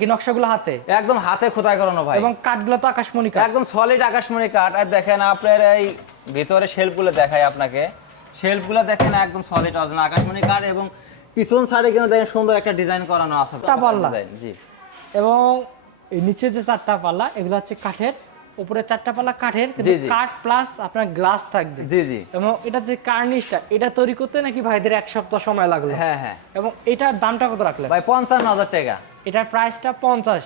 কি নকশাগুলো হাতে একদম হাতে খোদাই করানো ভাই, এবং কাঠগুলো তো আকাশমণি কাঠ, একদম সলিড আকাশমণি কাঠ। আর দেখেন আপনার এই ভিতরে শেলফগুলো দেখায় আপনাকে, শেলফগুলো দেখেন একদম সলিড অরিজিনাল আকাশমণি কাঠ। এবং পিছন সাইডে কিন্তু দেখেন সুন্দর একটা ডিজাইন করানো আছে, পাল্লা। জি। এবং এই নিচে যে 4টা পাল্লা এগুলো হচ্ছে কাঠের, উপরে 4টা পাল্লা কাঠের, কিন্তু কাঠ প্লাস আপনার গ্লাস থাকবে। জি জি। এবং এটা যে কার্নিশটা এটা তৈরি করতে নাকি ভাইদের 1 সপ্তাহ সময় লাগলো। হ্যাঁ হ্যাঁ। এবং এটার দামটা কত রাখলেন ভাই? 55,000 টাকা। এটার প্রাইসটা 50।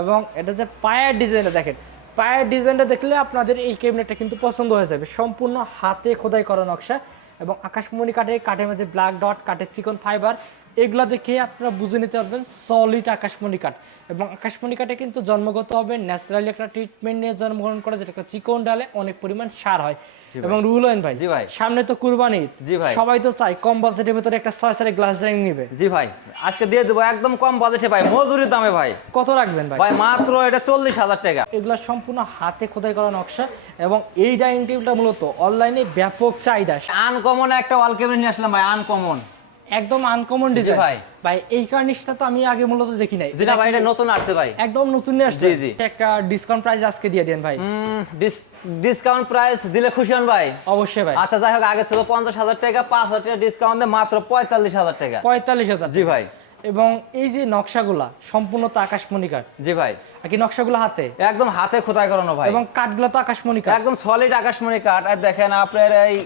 এবং এটা যে পায়ের ডিজাইনটা দেখেন, পায়ের ডিজাইনটা দেখলে আপনাদের এই ক্যাবিনেটটা কিন্তু পছন্দ হয়ে যাবে। সম্পূর্ণ হাতে খোদাই করা নকশা এবং আকাশমণি কাঠের মাঝে ব্ল্যাক ডট, কাঠের চিকন ফাইবার, এগুলা দেখে আপনারা বুঝে নিতে পারবেন সলিড আকাশমণি কাঠ। এবং আকাশমণি কাঠে কিন্তু জন্মগত হবে ন্যাচারালি একটা ট্রিটমেন্ট নিয়ে জন্মগ্রহণ করে, যেটা চিকন ডালে অনেক পরিমাণ সার হয়। এবং রুহুল আমিন ভাই, জি ভাই, সামনে তো কুরবানি। জি ভাই, সবাই তো চাই কম বাজেটের ভিতরে একটা 6 সারের গ্লাস ডাইনিং নিবে। জি ভাই, আজকে দিয়ে দেবো একদম কম বাজেটে ভাই, মজুরির দামে ভাই। কত রাখবেন ভাই? ভাই মাত্র এটা 40,000 টাকা। এগুলা সম্পূর্ণ হাতে খোদাই করা নকশা এবং এই ডাইনিং টেবিলটা মূলত অনলাইনে ব্যাপক চাহিদা। আনকমন একটা ওয়াল ক্যাবিনেট নিয়ে আসলাম ভাই, আনকমন, একদম আনকমন ডিজাইন ভাই। ভাই এই কার্নিশটা তো আমি আগে মূলত দেখি নাই। যেটা ভাই এটা নতুন আসছে ভাই, একদম নতুন নিয়ে আসছে। জি জি। একটা ডিসকাউন্ট প্রাইস আজকে দিয়ে দেন ভাই। ডিসকাউন্ট প্রাইস দিলে খুশি হন ভাই? অবশ্যই ভাই। আচ্ছা যাই হোক, আগে ছিল 50,000 টাকা, 5,000 টাকা ডিসকাউন্ট দিয়ে মাত্র 45,000 টাকা। 45,000? জি ভাই। এবং এই যে নকশাগুলা সম্পূর্ণ তো আকাশমণি কাঠ। জি ভাই। আর কি নকশাগুলো হাতে একদম হাতে খোদাই করানো ভাই, এবং কাঠগুলো তো আকাশমণি কাঠ, একদম সলিড আকাশমণি কাঠ। আর দেখেন আপনার এই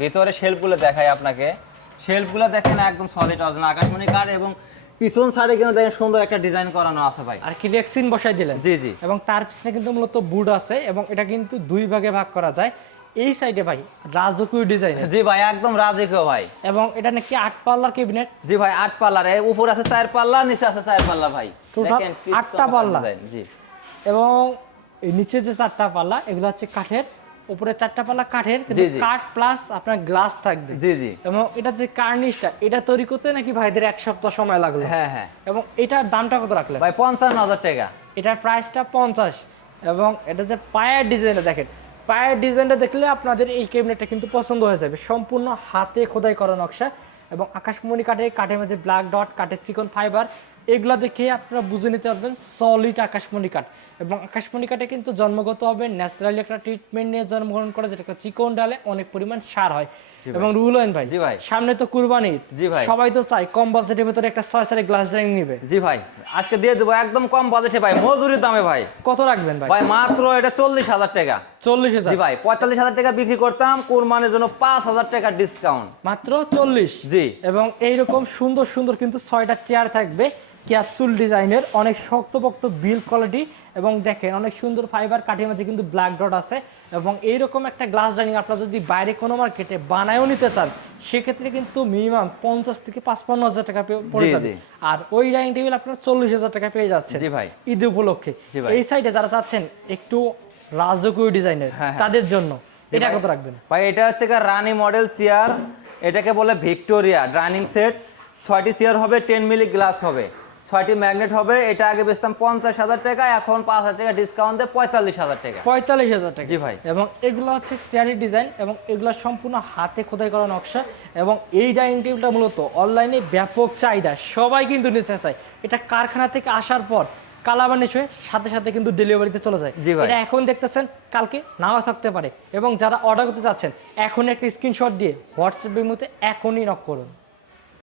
ভিতরে শেলফগুলো দেখায় আপনাকে, শেলফগুলো দেখেন একদম সলিড অরিজিনাল আকাশমণি কাঠ। এবং পিছন সাইডে কিন্তু দেখেন সুন্দর একটা ডিজাইন করানো আছে ভাই। আর কি রেক্সিন বসাই দিলেন। জি জি। এবং তার পিছনে কিন্তু মূলত বুড আছে এবং এটা কিন্তু 2 ভাগে ভাগ করা যায়। এই সাইডে ভাই রাজকীয় ডিজাইন। জি ভাই, একদম রাজকীয় ভাই। এবং এটা নাকি 8 পাল্লার ক্যাবিনেট। জি ভাই, 8 পাল্লার, উপর আছে 4 পাল্লা, নিচে আছে 4 পাল্লা ভাই। দেখেন 8টা পাল্লা। জি। এবং এই নিচে যে 4টা পাল্লা এগুলো হচ্ছে কাঠের, উপরে 4টা পাল্লা কাঠের, কিন্তু কাঠ প্লাস আপনার গ্লাস থাকবে। জি জি। এবং এটা যে কার্নিশটা এটা তৈরি করতে নাকি ভাইদের 1 সপ্তাহ সময় লাগলো। হ্যাঁ হ্যাঁ। এবং এটার দামটা কত রাখলেন ভাই? 55,000 টাকা। এটার প্রাইসটা 50। এবং এটা যে পায়ের ডিজাইনটা দেখেন, পায়ের ডিজাইনটা দেখলে আপনাদের এই ক্যাবিনেটটা কিন্তু পছন্দ হয়ে যাবে। সম্পূর্ণ হাতে খোদাই করা নকশা এবং আকাশমণি কাঠের মাঝে ব্ল্যাক ডট, কাঠের চিকন ফাইবার, এগুলা দেখে আপনারা বুঝে নিতে পারবেন সলিড আকাশমণি কাঠ। এবং আকাশমণি কাঠে কিন্তু জন্মগত হবে ন্যাচারালি একটা ট্রিটমেন্ট নিয়ে জন্মগ্রহণ করে, যেটা চিকন ডালে অনেক পরিমাণ সার হয়। এবং রুহুল আমিন ভাই, জি ভাই, সামনে তো কুরবানি। জি ভাই, সবাই তো চাই কম বাজেটের ভিতরে একটা 6 সারের গ্লাস ডাইনিং নিবে। জি ভাই, আজকে দিয়ে দেবো একদম কম বাজেটে ভাই, মজুরির দামে ভাই। কত রাখবেন ভাই? ভাই মাত্র এটা 40,000 টাকা। 40,000? জি ভাই, 45,000 টাকা বিক্রি করতাম, কুরবানির জন্য 5,000 টাকা ডিসকাউন্ট। মাত্র 40? জি। এবং এইরকম সুন্দর সুন্দর কিন্তু 6টা চেয়ার থাকবে ক্যাপসুল ডিজাইনের, অনেক শক্তপোক্ত বিল কোয়ালিটি। এবং দেখেন অনেক সুন্দর ফাইবার কাঠের মাঝে কিন্তু ব্ল্যাক ডট আছে। এবং এইরকম একটা গ্লাস ডাইনিং আপনারা যদি বাইরে কোনো মার্কেটে বানায়ও নিতে চান, সেক্ষেত্রে কিন্তু মিনিমাম 50 থেকে 55,000 টাকা পড়ে যাবে। আর ওই ডাইনিং টেবিল আপনারা 40,000 টাকা পেয়ে যাচ্ছেন জি ভাই, ঈদ উপলক্ষে। জি ভাই। এই সাইডে যারা চাচ্ছেন একটু রাজকীয় ডিজাইনের, তাদের জন্য এটা কত রাখবেন ভাই? এটা হচ্ছে রানী মডেল চেয়ার, এটাকে বলে ভিক্টোরিয়া ডাইনিং সেট। 6টি চেয়ার হবে, 10 মিলি গ্লাস হবে, 6টি ম্যাগনেট হবে। এটা আগে বেচতাম 50,000 টাকা, এখন 5,000 টাকা ডিসকাউন্ট দিয়ে 45,000 টাকা। 45,000 টাকা? জি ভাই। এবং এগুলো হচ্ছে চেয়ারের ডিজাইন এবং এগুলো সম্পূর্ণ হাতে খোদাই করা নকশা। এবং এই ডাইনিং টেবিলটা মূলত অনলাইনে ব্যাপক চাহিদা, সবাই কিন্তু নিতে চায়। এটা কারখানা থেকে আসার পর কালাবানিশ হয়ে সাথে সাথে কিন্তু ডেলিভারিতে চলে যায়। এটা এখন দেখতেছেন, কালকে নাও থাকতে পারে। এবং যারা অর্ডার করতে চাচ্ছেন এখনই একটা স্ক্রিনশট দিয়ে হোয়াটসঅ্যাপের মধ্যে এখনই নক করুন।